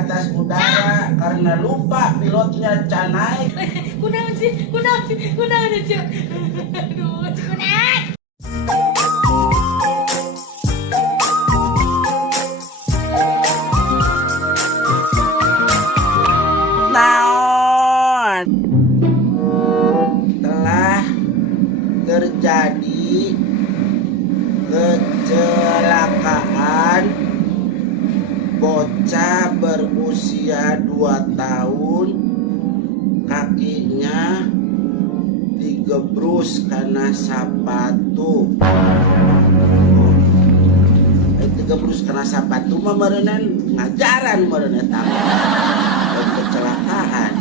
atas udara karena lupa pilotnya canai. Kunaon sih, Cuk. Aduh, Kunaon. Naon telah terjadi kecelakaan bocah berusia 2 tahun, kakinya digebrus karena sepatu. Digebrus karena sepatu mah meureunnan ngajaran meureun eta kecelakaan.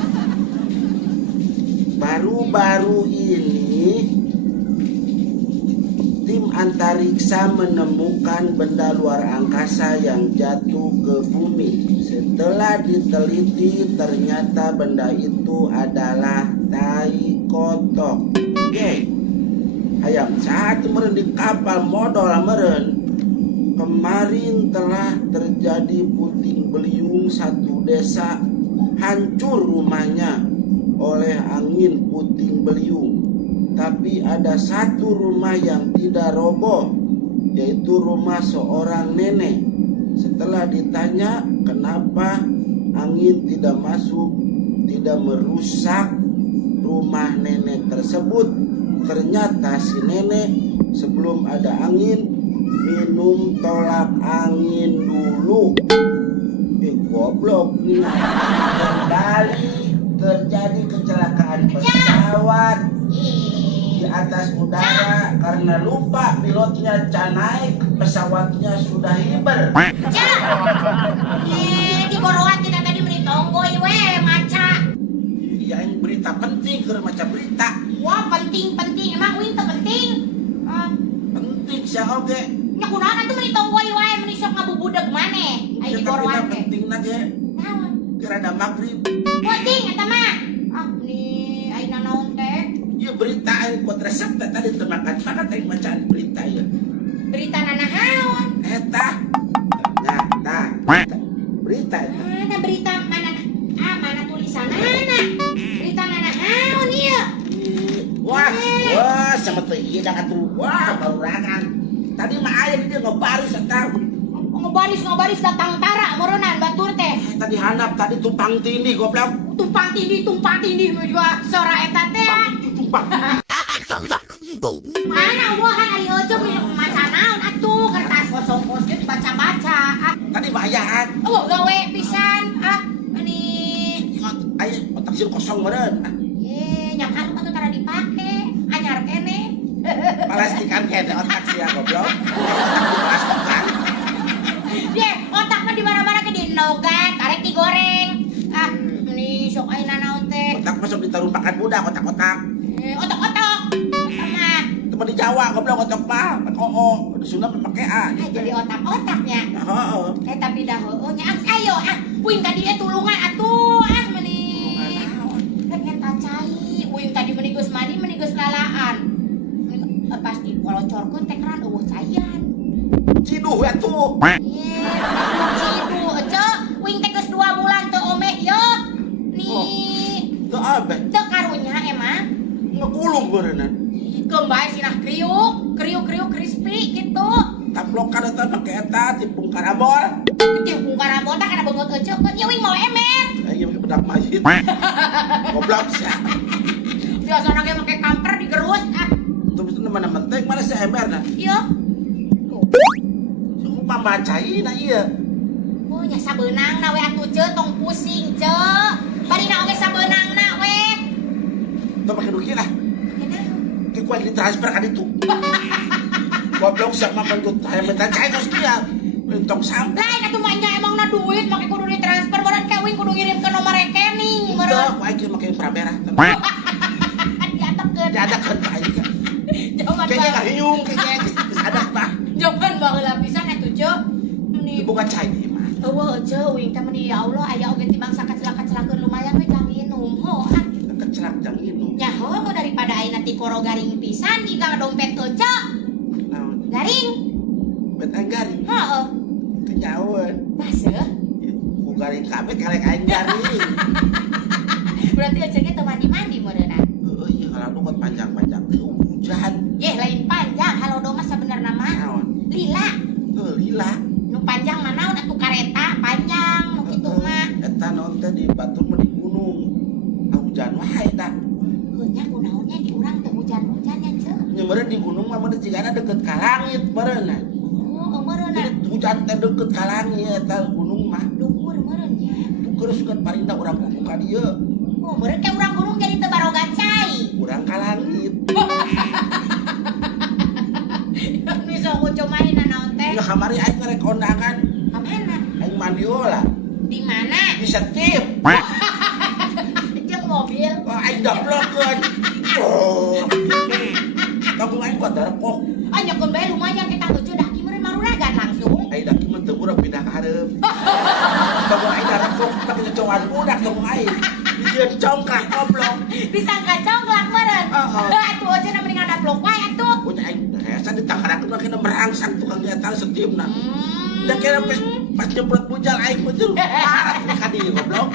Baru-baru ini tim antariksa menemukan benda luar angkasa yang jatuh ke bumi. Setelah diteliti, ternyata benda itu adalah tai kotok. Hayang satu meureun di kapal modal meureun. Kemarin telah terjadi puting beliung satu desa, hancur rumahnya oleh angin puting beliung. Tapi ada satu rumah yang tidak roboh, yaitu rumah seorang nenek. Setelah ditanya kenapa angin tidak masuk, tidak merusak rumah nenek tersebut, ternyata si nenek sebelum ada angin minum tolak angin dulu. Goblok nih. Kembali terjadi kecelakaan pesawat di atas udara karena lupa pilotnya canai, pesawatnya sudah hiber. Di boroan kita tadi meni tonggoy we maca. Iya, ini berita penting keur maca berita. Wah, penting emang wing teu penting. Penting sia oge. Nya kunaon atuh meni tonggoy wae meni sok ngabubudeg maneh. Ai di boroan teh. Pentingna ge. Naon? Keur ada magrib. Penting eta mah. Ni ayeuna naon teh? Ieu berita anu kuat resep tadi teu makan teh bacaan berita ieu. Berita nanaon? Eta. Ternyata berita eta. Mana berita mana? Mana tulisanna? Berita nanaon ieu? Wah, sama teu ieu da atuh. Wah, barurangan. Tadi mah aya di dieu ngobaris eta. Ngobaris datang tara meureunnan batur teh. Tadi handap tadi tumpang tindih goblok. Tumpang tindih nu juga sora eta teh. Tumpang. Mana wahan ari ojog maca naon atuh kertas kosong geus dibaca-baca. Tadi bayaan. Oh, gawe pisan. Ini Aya otak sieun kosong meureun. nya kan atuh tara dipake. Anyar kene. Plastikan kene otak sia goblok. Plastikan. Otak mah di mana-mana ke dinogan, karek digoreng. Ini sok ayeuna naon teh? Otak masuk ditarumpakan budak otak-otak. Otak-otak. Mah. Temen di Jawa goblok otak mah, oo. Di Sunda make A. Jadi otak-otaknya. Heeh. Tapi dah heunya ayo puing tadi tulungan atuh meuni. Pengen tacai, puing tadi meuni geus mani, meuni geus lalaan. Pasti kolocorkeun teh keran eueuh caian. Ciduh atuh. Cidu aja, wing teh geus 2 bulan teu omeh yo. Nih. Teu abe. Teu karunya emang. Ngegulung beureunan. Kembali sinah kriuk crispy gitu. Taplokan eta make eta tipung karambol. Tipung karambol teh kana beungeut euceuk kan ya wing mau emer. Ieu bedak mayit. Goblok sia. Biasana ge make kamper digerus Terus mana penting mana si emer nah. Ieu. Pambacaina ieu. Oh nya sabeunangna we atuh ce tong pusing ce. Barina oge sabeunangna we. Teu make duit lah. Kenapa? Ki kuat ditransfer ka ditu. Goblok sia mah mentut aya minta cai kos kieu. Tong sampai. Lain atuh mah nya emangna duit make kudu ditransfer beureun kawin kudu ngirim ke nomor rekening Teu, beureun. ku aya make pramera. Diadakeun. Ka aing. Jaman Kayaknya kahiung, kayaknya adak bah. Jaman baheula pisan atuh ce. Meni Bukan cai mah. eueuh ce wing teh meni ya Allah aya oge timbang sakacelakan lumayan we jang minum ho. Kecelak jang inung. Nya ho daripada ayeuna ti koro garing pisan jika dompet euce. Naon? Garing. Bet anggari. Heeh. Kenyawan. Baseuh. garing kabeh karek aing garing. Berarti aja kita mandi-mandi meureuna. Iya kalau dokot panjang-panjang teh hujan. Yeh lain panjang, halodo mah sebenarnya mah Naon? lila. Lila. Nu panjang mah naon atuh kareta panjang nu kitu mah. Eta naon teh di Batur mah di gunung. Hujan wae tah. Heunya kunaonnya di urang teu hujan-hujan ya ce. Nya meureun di gunung mah meureun cigana deket ka langit meureun. Oh, meureun. Jadi hujan teh deket ka langit eta gunung mah. Luhur meureun nya. Geus sugan parinda urang gunung ka dieu. Oh, meureun teh urang gunung jadi teu baroga cai. Urang ka langit. Ini sok ucu mainan naon teh. Ya kamari aing ngarek kondangan. Ka mana? Aing mandi heula. Di mana? Di setip. Jeung mobil. Wah, aing daplokeun. Kampung aing kuat darepok. Ah nyekeun bae lumayan kita tujuh daki meureun maruragan langsung. Aing daki mah teu urang pindah ka hareup. Kampung aing darepok tapi ngecoan budak kampung aing. Dijieun congklak goblok. Disangka congklak meureun. Atuh aja na mendingan daplok wae atuh. Punya aing hesa ditangkarakeun mah kena merangsang tukang datang setimna. Da kira pas nyemprot bujal aing mah jeung parah ka dieu goblok.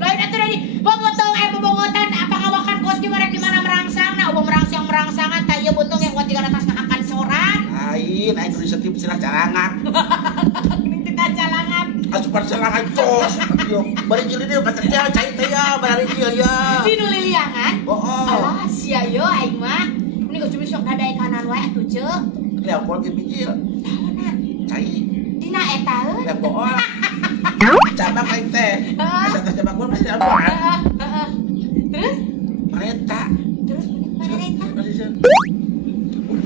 Lain atuh dari bobotong bobongotan apa ngawakan kos di mana merangsang nah ubah merangsangan tah ieu buntung yang kuat tinggal atas ngahakan soran. Aing di setip cenah carangak. Ini tidak jalangan. Asupan serangan cos. Yo, bari jil dieu patenya cai teh ya, bari jil ya. Di nu liliangan. Oh. Alah sia yo aing mah. Ini geus cumi sok dadae kanan wae atuh ceuk. Leopol ke bijil. Naonna? Cai. Dina eta heuh. Leopol. Cabang aing teh. Asa teh cabang pun masih apa? Terus? Mereta. Terus mana eta?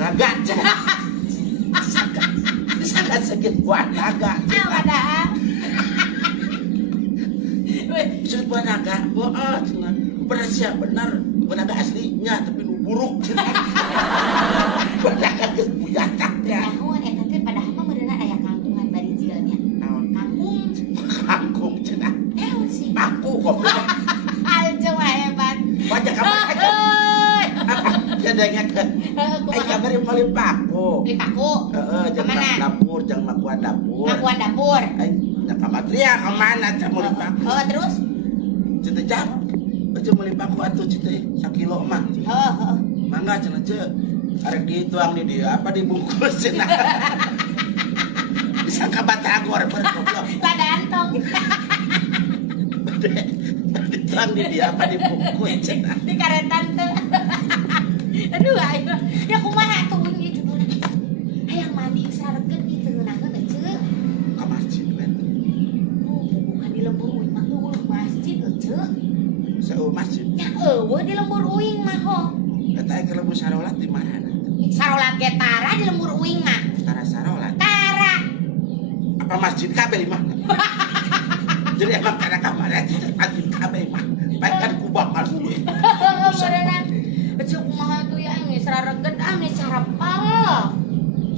Naga cenah. Sangat sakit buat naga. Padahal. Sakit buat naga. Wah, cenah. Beras ya benar. Naga aslinya tapi nu buruk cenah. Naga geus bujataknya. Naon eta teh padahal mah meureunna aya kangkungan bari jilnya. Naon? Kangkung. Kangkung cenah. Naon sih? Aku goblok. Aja mah hebat. Wajah kamu aja. Apa? Jadanya ke. Ai kabar yang paling paku. Beli paku. Jangan dapur, jangan makuan dapur. Makuan dapur. Ai nya ka Matria ka mana teh mau paku. Terus? Cete jam. Aja meuli paku atuh cete 1 kilo mah. Heeh. Mangga cenah ce. Arek dituang di dieu apa dibungkus cenah. Disangka batagor goblok. Lada antong. Dituang di dieu apa dibungkus cenah. Di karetan teh. Aduh ayo. Ya kumaha tuh ieu judulna. Hayang mandi sarekeun di teu naheun ceuk. Ka masjid we. Bukan di lembur uing mah masjid ceuk. Seu masjid. Ya eueuh di lembur uing mah ho. Eta aya kelebu sarolat di mana? Sarolat ge tara di lembur uing mah. Tara sarolat. Tara. Apa masjid kabeh di mana? Jadi emang karena kamarnya tidak masjid kabeh mah. Baik kan kubangan dulu. Beneran. Cuk kumaha tuh ya ini sararegeun ini sarapal.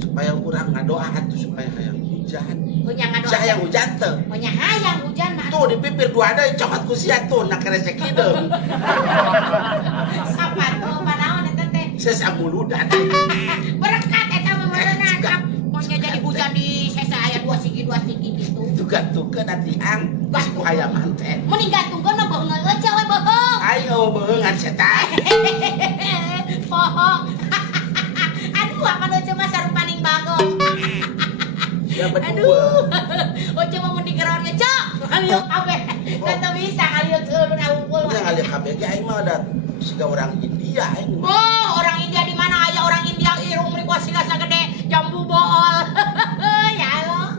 Supaya urang ngadoa atuh supaya hayang hujan. Nya ngadoa. Saya hujan teh. Nya hayang hujan mah. Tuh di pipir dua deui cokot ku sia tuh nak resek kideung. Sapa tuh panaon eta teh? Sesa muludan. Berkat eta mah meureunna. Pokoknya jadi hujan di sesa aya 2 sigi gitu. Tugan-tugan ati ang geus ku aya manteh. Mending gantungkeun mah beungeun eueuh we beung. Ayo beungan setan. Poho. Aduh apa nu cuma sarupaning bagong. Ya berdua. Aduh. Oce mah mun digeron ngecok. Alieu kabeh. Teu bisa alieu keulun awungkul. Yang alih kabeh ge aing mah ada siga orang India aing. Oh, orang India di mana aya orang India irung meureun siga sagede jambu bool. Ya Allah.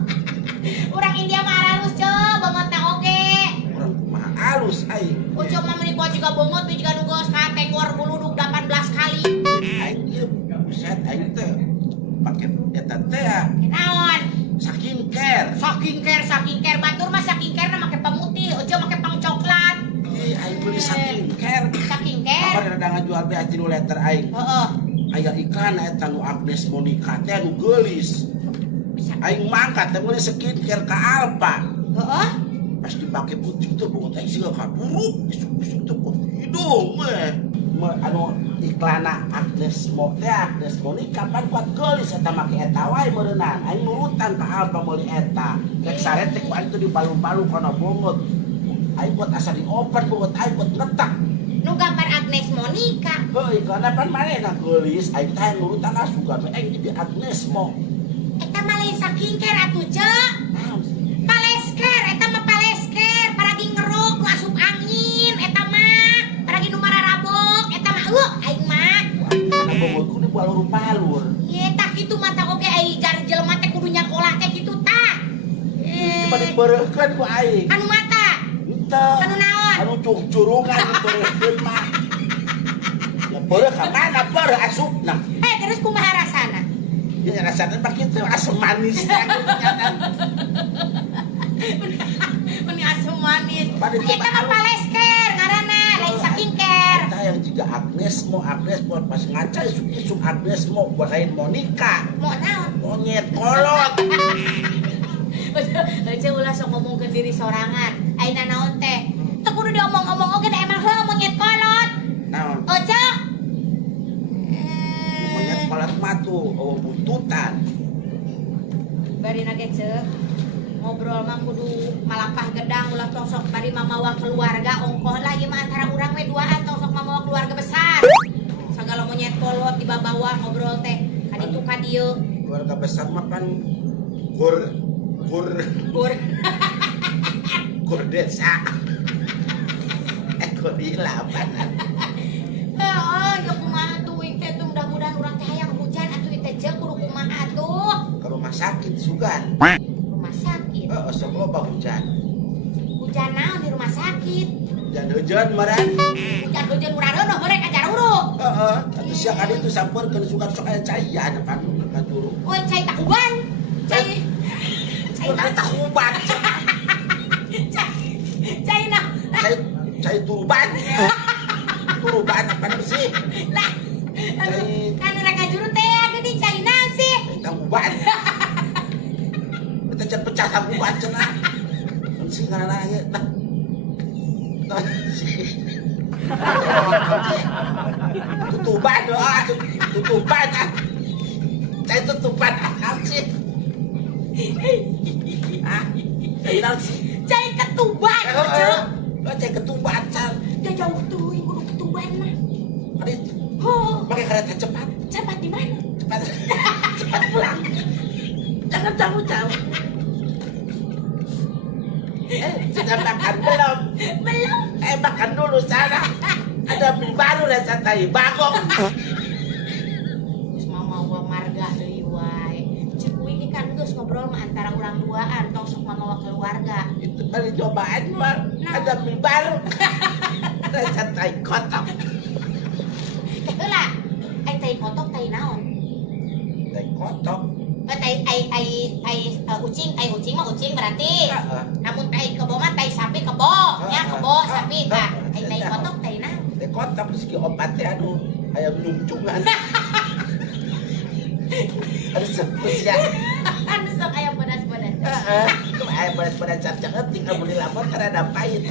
Orang India mah halus ceu, bangetna oge. Orang kumaha alus aing. Ucuk mah meuni poe jiga beungeut we jiga nu geus katenggor buludug 18 kali. Aing ieu buset aing teh pake eta teh Naon? skincare. Saking care batur mah saking care na make pemutih, ucuk make pang coklat. Aing beli skincare. Saking care. Kamari rada ngajual bea 3 liter aing. Heeh. Aya iklan eta nu Agnes Monica teh nu geulis. Aing mangkat teh meuli skincare ka Alpa. Heeh. Pas dipake putih tuh bau teh siga kaburuk, bisuk-bisuk tuh kok hidung we. Anu iklana Agnes Monica kapan kuat geulis eta make eta wae meureunana aing nurutan ka apa meuli eta rek sarete ku aing teh dibalu-balu kana bongot aing buat asa dioper bongot aing buat ngetak Nu gambar Agnes Monica. heuh kana pan manehna geulis aing teh nurutan asugan aing jadi Agnes Mo Eta mah lain saking ker atuh cek. Palesker, eta mah palesker, paragi ngeruk ku asup angin, eta mah paragi nu mararabok, eta mah aing mah. kana bongotku di balur-balur Ye tah kitu mah tah oge ai jar jelema teh kudu nyakola teh kitu tah. cuma dibeureukkeun ku aing Anu mata, henteu anu naon? anu curungan dibeureukkeun mah ya beureuh ka mana beureuh asupna Terus kumaha rasana? ya rasanya mah kitu asam manis Meni asam manis. Pada Eta mah halus. palesker ngaranna, lain saking ker. Kita yang juga Agnes Mo pas ngaca isuk Agnes Mo buat lain Monica Mau naon? monyet kolot Ece ulah sok ngomongkeun diri sorangan. Ayeuna naon teh? Teu kudu diomong-omong oge da emang heuh monyet kolot. naon Oce. monyet kolot mah tuh buntutan Bari nage ceuk. Ngobrol mah kudu malampah gedang ulah tosok bari mamawa keluarga ongkoh lah ieu mah antara urang we duaan tosok mamawa keluarga besar. Sagala monyet kolot dibabawa ngobrol teh ka ditu ka dieu. keluarga besar mah kan gur Gur. desa gorila apa Oh, ya kumaha tuh teh tuh mudah-mudahan urang teh hayang hujan atuh teh ceuk kudu kumaha tuh. ke rumah sakit sugan Rumah sakit. sok loba hujan Hujan naon di rumah sakit? hujan meureun Hujan urareun mereka ajar uruk. heeh atuh sia ka ditu sampeurkeun sugan sok aya caian kan juru Oh, cai takuban. Cai udah takuban cai na. cai turban apa sih Lah. Kan urang ngajuru teh gede cai naon sih? takuban kita cek pecah takuban cenah sih karena ya tutupan tutupan cai tutupan apa sih naon sih Cai ketuban. cai ketuban cal Udah jauh tuh kudu ketuban mah. Adit Oh, pakai kereta cepat cepat di mana? cepat pulang jangan jauh-jauh sudah makan belum Belum. makan dulu sana ada mie baru rasa tai bagong Geus mamawa marga deui wae. Cek ini kan geus ngobrol mah antara urang duaan tong sok mamawa keluarga. itu kali cobaan mah ada mie baru rasa tai kotok Heula. Ai tai kotok tai naon? tai kotok Ucing mah ucing berarti. Heeh. Namun tai kebo mah tai sapi kebo, nya kebo sapi tah. Ai tai kotok tai naon? tai kotok rezeki obatnya aduh ayam nyungcungan aduh sebut ya Anu sok aya pedas-pedas. ayam berat-berat cacak tinggal beli lapor karena ada pahit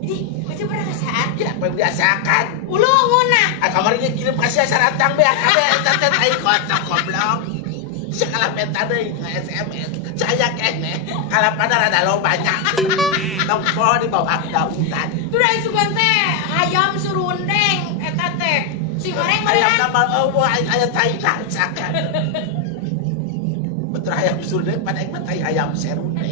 Ini baca perasaan. ya apa yang biasakan Ulunguna. kamarnya kirim kasih sarantang be akabe cacat ai kotak goblok sekala penta deui ke SMS saya kene kalau pada ada lo banyak tempo di bawah daunan Durai sugan teh hayam surundeng eta teh. Si goreng ayam meureun. nama eueuh aya tai lancakan betul ayam surde pada yang tai ayam serunde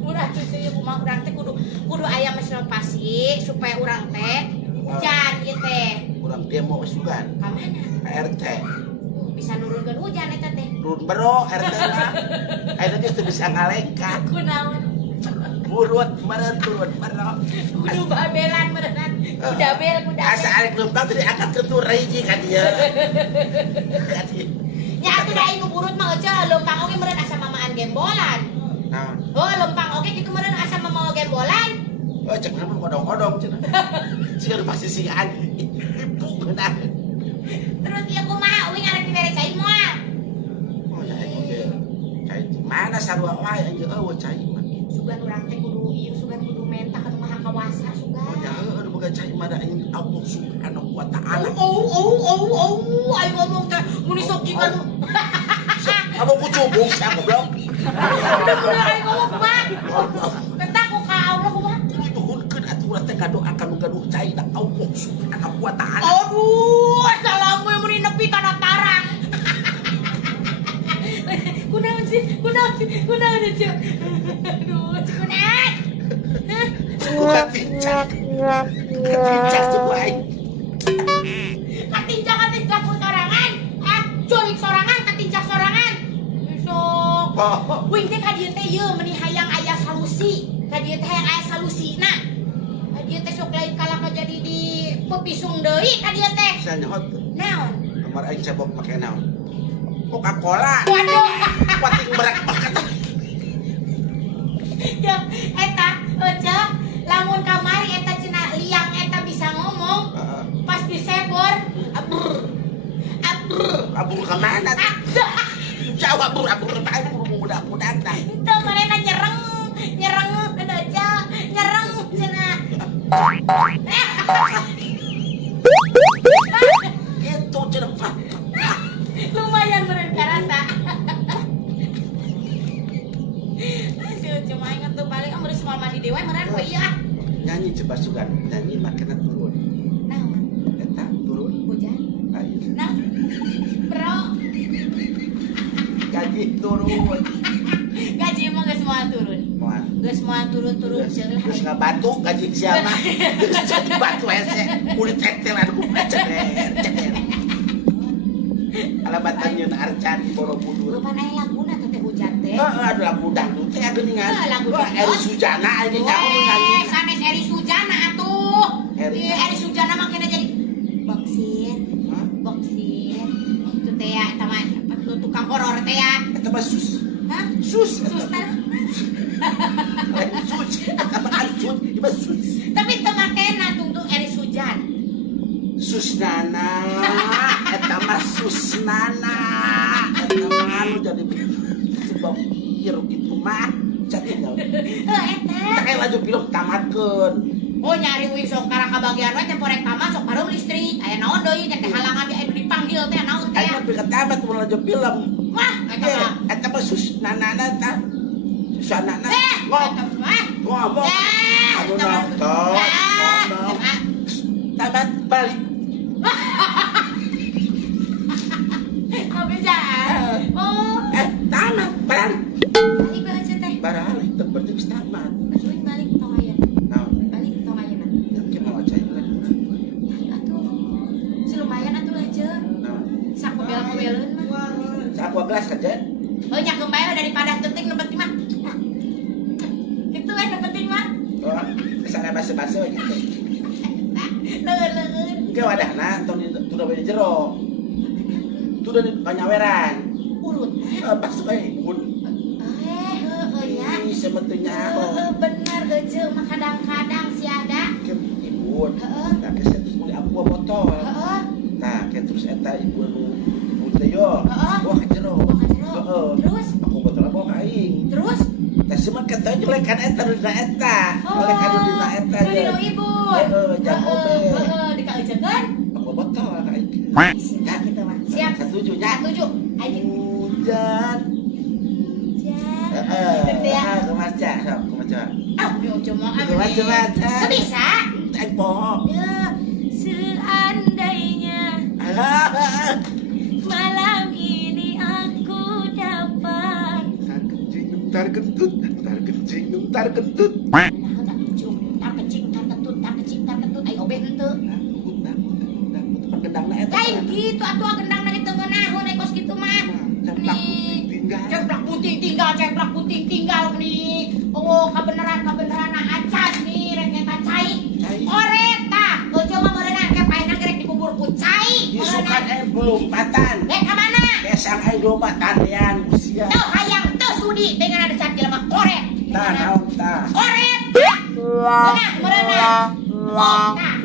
Urang teh teh kumaha urang teh kudu aya mesin pasi supaya urang teh hujan ieu teh. urang demo sugan Ka mana? RT Bisa nurunkeun hujan eta teh. run bero RT mah aya geus teu bisa ngalengka Kunaon? burut meureun turun bero Kudu babelan meureun. Kuda bel kuda. asa arek lembang tadi angkat ke tureji kan dia kan dia Nya atuh da anu burut mah eueuh leumpang oge meureun asa mamaan gembolan. naon Oh, leumpang oge kitu meureun asa mamawa gembolan. oh cek nama odong-odong cenah sieun pasti singan ibu geunah Terus ieu kumaha uing arek dibere cai moal. oh ya cai mana sarua wae anjeun eueuh cai mah Sugan urang teh kudu ieu sugan kudu menta ka maha kawasa oh sugan. ya heueuh boga cai mada aing Allah Subhanahu wa taala. Ayo ngomong teh mun sok jikan. Abo ku cubung sia goblok. Ayo ngomong kumaha? Kata ku ka Allah kumaha? Dituhunkeun atuh teh ngadoakan nu gaduh cai da Allah Subhanahu wa taala. Aduh, assalamu mun nepi kana tarang. Kunaon sih? Aduh, kunaon? Ku katincak tuh aing. Katincak ku sorangan. Culik sorangan, katincak sorangan. Sok. Wing teh ka dieu teh yeuh meuni hayang aya solusi. Ka dieu teh hayang aya solusina. Ka dieu teh sok lain kala jadi di pepisung deui ka dieu teh. Saya nyahot. Naon? Kamar aing cebok make naon? Coca-Cola. Waduh. Pating berak banget. Ya, eta ojek lamun kamari eta cenah liang eta bisa ngomong pas disebor Abur ke mana? Jawab abur bae budak-budak dah. itu mereka nyereng ada aja nyereng cenah Itu cenah. lumayan mereka rasa aduh cuma inget tuh balik amur semua mandi dewa meren we ieu Nyanyi coba sugan, nyanyi makna turun. naon Eta turun. hujan Ayo. nah bro Gaji turun. gaji mah geus moal turun Moal. geus moal turun ceul Terus ngabatu gaji siapa? Terus jadi batu hese. Kulit tetelan ku ceker. Alabatan yeun Arcan di Borobudur. Lupa aya laguna teh hujan teh. Ada lagu dangdut teh geuningan. Lagu Eri Sujana ini nyaho nyanyi. Sanes Eri Sujana atuh. Eri. Eri Sujana makanya jadi boksin. Hah? Boksin. Itu teh ya teman tukang horor teh ya. Eta mah sus. Hah? Sus. Suster. Sus. Eta mah sus. Ieu mah sus. Tapi teu makena tungtung Eri Sujan. Susnana. Eta mah Susnana. Eta mah anu jadi sebab ieu gitu mah. Catinggal. Eta. Kayak laju film tamatkeun. Oh nyari wing sok karang kabagian we temporek tamat sok parum listrik. Aya naon deui teh halangan aya dipanggil teh naon teh. Aing mah bikin tamat mun laju film. Wah, eta mah. Eta mah Susnana tah. Susnana. Eta mah. Ngomong. Anu nonton. Ngomong. Tamat balik. Apa jalan? Oh, Tamat balik. balik bae aja teh. Balik teu berarti geus tamat. Asuin balik tong aya. Naon? Balik tong aya na. Teu mau aja kan. Ya atuh. Selumayan atuh aja. Naon? Sakobel-kobeleun mah. Sakua gelas aja. Oh, nya kembali daripada teuting nu penting mah. Itu nu penting mah. Oh, kesana basa-basa gitu. Leuleun. Engke wadahna tong tuda we di jero. Tuda di panyaweran. Urutna. Pas we bun. Heueuh nya. Ih, sementunya Bener geujeul mah kadang-kadang si ada. ke ibun. Heeh. Nah, geus terus beli aqua botol. Heeh. Nah, kayak terus eta ibu teh yo. Heeh. Wah, ke jero. Bawa ka jero. Heeh. Terus? Aqua botol bawa ka aing. Terus? Tah semen kata nyolekan eta dina eta. Nyolekan dina eta Di ge. nu ibu. Heeh, jam obe. Dikaucekeun. Aqua botol ka aing. Siap gitu mah. Siap. Setuju nya. Setuju. Ayo. Hujan. Siap. Heeh. Gitu ya. Kumaca, sok kumaca. Ah, yo cuma Kumaca. Bisa. Teh poho. Ya, seandainya Alah. malam ini aku dapat. Tar kentut, tar kencing, tar kentut. Nah, tak cium, tak kecing, tak kentut, tak kecing, tak kentut. Ayo obeh henteu. Gendangna eta. Lain gitu atuh gendangna di teu ngeunaheun kos kitu mah. Ceplak puting tinggal. Ceplak puting tinggal nih. Oh, kabeneran acan nih rek eta cai. Oreta, coba meureunna ke paena rek dikubur ku cai. Isukan belum patan. Ka mana? Besang lompatan yan usia. Teu hayang teu sudi dengan ada cat jelema koret. Tah naon tah. Koret. Beunah meureunna. Oh, tah.